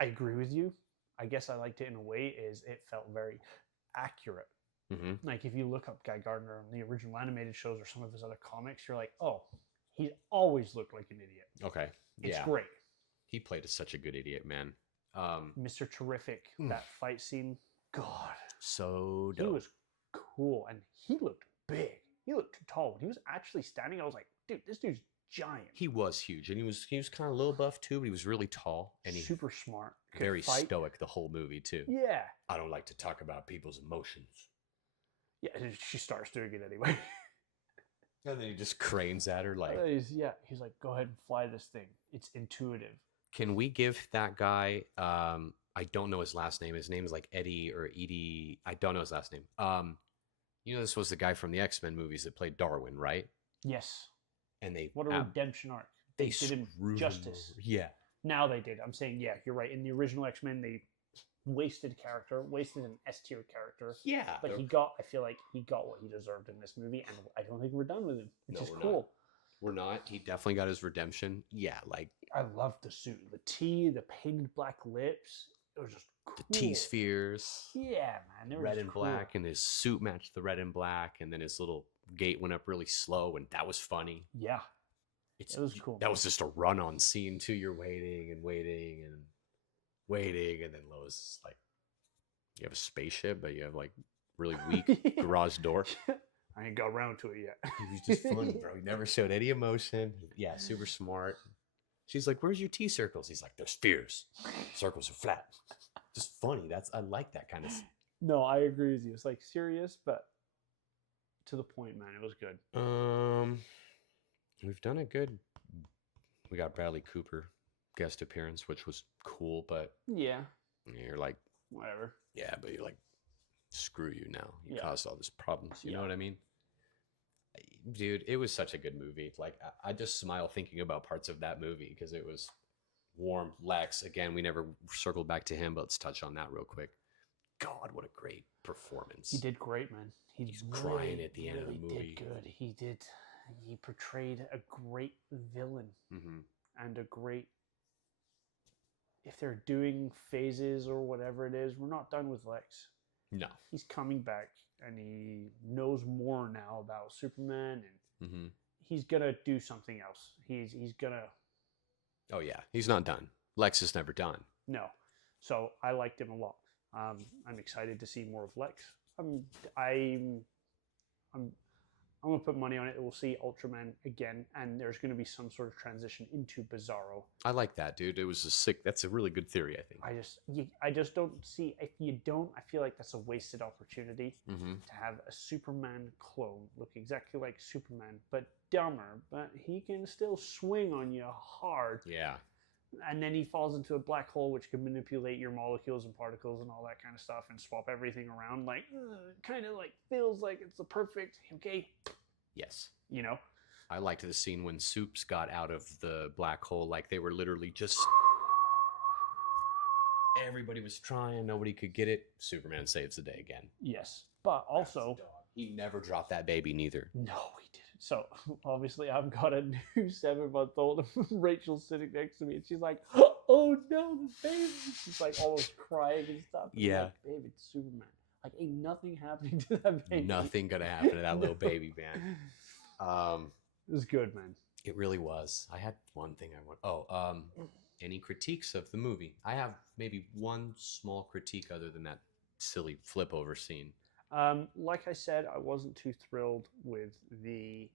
I agree with you. I guess I liked it in a way is it felt very accurate. Mm-hmm. Like if you look up Guy Gardner in the original animated shows or some of his other comics, you're like, oh, he always looked like an idiot. Okay. It's Yeah. great. He played such a good idiot, man. Mr. Terrific, that fight scene, God, So he dope. was cool and he looked big. He looked tall. When he was actually standing, I was like, dude, this dude's giant. He was huge, and he was kind of a little buff too, but he was really tall and he super smart. could very fight. stoic the whole movie too. Yeah. I don't like to talk about people's emotions. Yeah, and she starts doing it anyway. And then he just cranes at her like, he's like, go ahead and fly this thing. It's intuitive. can we give that guy I don't know his last name. His name is like Eddie or Edie. I don't know his last name. This was the guy from the X-Men movies that played Darwin, right? Yes. And they What a redemption arc. they did him screwed him justice. over. Yeah. Now they did. I'm saying, yeah, you're right. In the original X-Men, they wasted an S-tier character. Yeah. But I feel like he got what he deserved in this movie, and I don't think we're done with him, which is we're cool. not. We're not. He definitely got his redemption. Yeah, like I loved the suit, the T, the painted black lips. It was just cool. the T-spheres. Yeah, man. They were Red just and cool. black, and his suit matched the red and black, and then his little gait went up really slow, and that was funny. Yeah. It was cool. That was just a run-on scene too. You're waiting and waiting and waiting, and then Lois is like, you have a spaceship, but you have like really weak garage door. I ain't got around to it yet. He was just funny, bro. He never showed any emotion. Yeah, super smart. She's like, "Where's your T circles?" He's like, "They're spheres. Circles are flat." Just funny. I like that kind of. No, I agree with you. It's like serious, but to the point, man. It was good. We've done a good. We got Bradley Cooper guest appearance, which was cool, but Yeah. you're like, Whatever. yeah, but you're like, screw you now. You Yeah. caused all this problems. You know Yeah. what I mean? Dude, it was such a good movie. Like, I just smile thinking about parts of that movie because it was warm. Lex, again, we never circled back to him, but let's touch on that real quick. God, what a great performance. He did great, man. He's crying at the end of the movie. Did good. He did. He portrayed a great villain Mm-hmm. and a great. If they're doing phases or whatever it is, we're not done with Lex. No. He's coming back and he knows more now about Superman and Mm-hmm. he's gonna do something else. He's gonna Oh, yeah. He's not done. Lex is never done. no. So I liked him a lot. I'm excited to see more of Lex. I'm gonna put money on it. We'll see Ultraman again, and there's gonna be some sort of transition into Bizarro. I like that, dude. It was that's a really good theory, I think. I just don't see. If you don't, I feel like that's a wasted opportunity Mm-hmm. to have a Superman clone look exactly like Superman, but dumber. But he can still swing on you hard. Yeah. And then he falls into a black hole, which can manipulate your molecules and particles and all that kind of stuff, and swap everything around. Like, kind of like feels like it's the perfect. Okay. Yes. You know. I liked the scene when Supes got out of the black hole. Like, they were literally just... Everybody was trying. Nobody could get it. Superman saves the day again. Yes, but also He never dropped that baby, neither. no, he didn't. So obviously, I've got a new 7-month-old. Rachel's sitting next to me, and she's like, "Oh no, the baby!" She's like almost crying and stuff. And I'm Yeah. like, babe, it's Superman. Like, ain't nothing happening to that baby. Nothing gonna happen to that little No. baby, man. It was good, man. It really was. I had one thing I want. Any critiques of the movie? I have maybe one small critique other than that silly flip over scene. Like I said, I wasn't too thrilled with the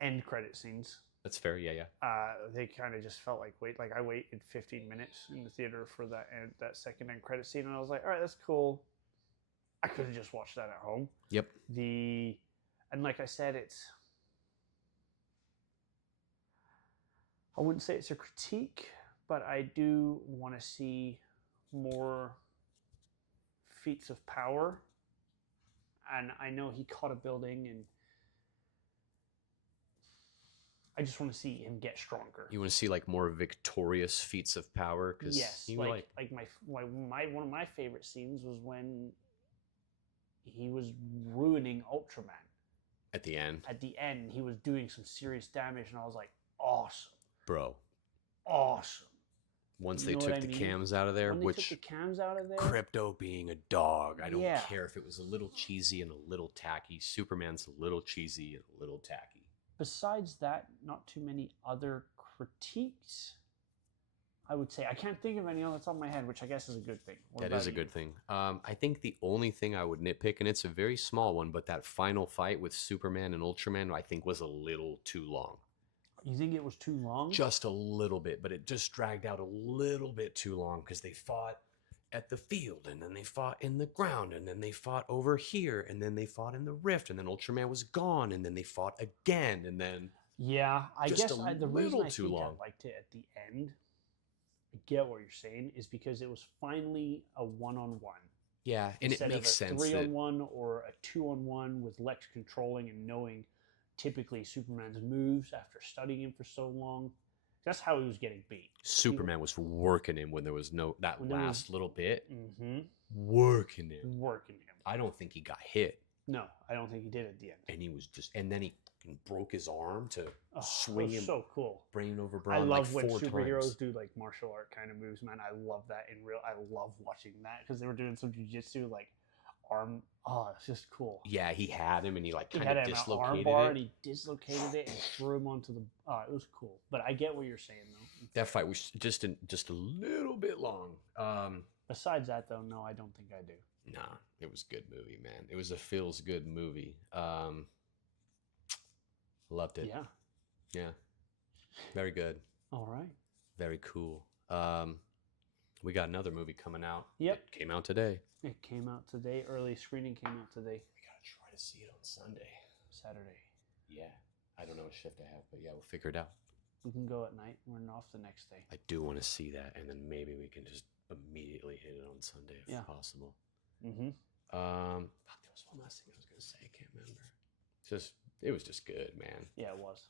end credit scenes. That's fair. Yeah, yeah. They kind of just felt like I waited 15 minutes in the theater for that second end credit scene, and I was like, all right, that's cool. I could have just watched that at home. Yep. And like I said, I wouldn't say it's a critique, but I do want to see more feats of power. And I know he caught a building, and I just want to see him get stronger. You want to see like more victorious feats of power? Cause yes, like one of my favorite scenes was when he was ruining Ultraman. At the end, he was doing some serious damage, and I was like, awesome. Bro. Awesome. Once they took the cams out of there, Crypto being a dog, I don't care if it was a little cheesy and a little tacky. Superman's a little cheesy and a little tacky. Besides that, not too many other critiques, I would say. I can't think of any on the top of my head, which I guess is a good thing. That is a good thing. I think the only thing I would nitpick, and it's a very small one, but that final fight with Superman and Ultraman, I think was a little too long. You think it was too long? Just a little bit, but it just dragged out a little bit too long because they fought at the field, and then they fought in the ground, and then they fought over here, and then they fought in the rift, and then Ultraman was gone, and then they fought again, and then I guess the reason I think long. I liked it at the end, I get what you're saying, is because it was finally a one-on-one. Yeah, and it makes sense. Instead of a 3-on-1 or a 2-on-1 with Lex controlling and knowing typically Superman's moves after studying him for so long. That's how he was getting beat. Superman was working him when there was little bit. Mm-hmm. Working him. I don't think he got hit. No, I don't think he did at the end. And he was and then he broke his arm to swing him. So cool. Brain over brawn. I love like when 4 superheroes times. do like martial art kind of moves, man. I love that in real. I love watching that because they were doing some jiu-jitsu like arm. Oh, it's just cool. Yeah, he had him and he like kind of dislocated an arm bar it. And he dislocated it and threw him onto the. It was cool. But I get what you're saying though. That fight was just a little bit long. Besides that though, no, I don't think I do. Nah, it was a good movie, man. It was a feels good movie. Loved it. Yeah. Yeah. Very good. All right. Very cool. We got another movie coming out. Yep. It came out today. It came out today. Early screening came out today. We gotta try to see it on Sunday. Saturday. Yeah. I don't know what shift I have, but yeah, we'll figure it out. We can go at night. We're off the next day. I do want to see that, and then maybe we can just immediately hit it on Sunday if possible. Mm-hmm. There was one last thing I was gonna say. I can't remember. It was just good, man. Yeah, it was.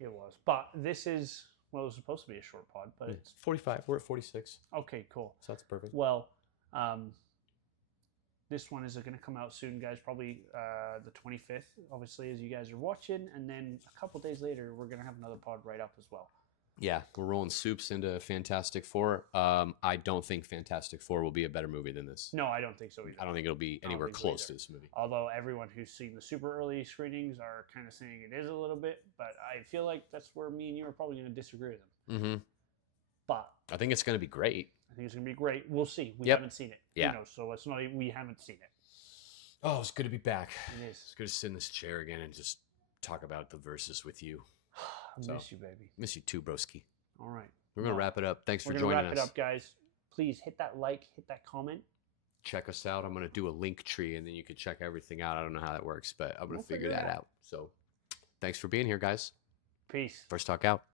It was. But this is it was supposed to be a short pod, but it's 45. We're at 46. Okay, cool. So that's perfect. Well, this one is going to come out soon, guys. Probably the 25th, obviously, as you guys are watching, and then a couple days later, we're going to have another pod right up as well. Yeah, we're rolling Supes into Fantastic Four. I don't think Fantastic Four will be a better movie than this. No, I don't think so either. I don't think it'll be anywhere close to this movie. Although everyone who's seen the super early screenings are kind of saying it is a little bit, but I feel like that's where me and you are probably going to disagree with them. Mm-hmm. But I think it's going to be great. I think it's going to be great. We'll see. We haven't seen it. Yeah. So it's not. We haven't seen it. Oh, it's good to be back. It is. It's good to sit in this chair again and just talk about the verses with you. I miss you, baby. Miss you too, broski. All right. We're going to wrap it up. Thanks for joining us. We're going to wrap it up, guys. Please hit that like, hit that comment. Check us out. I'm going to do a link tree, and then you can check everything out. I don't know how that works, but I'm going to figure that out. So thanks for being here, guys. Peace. First Talk out.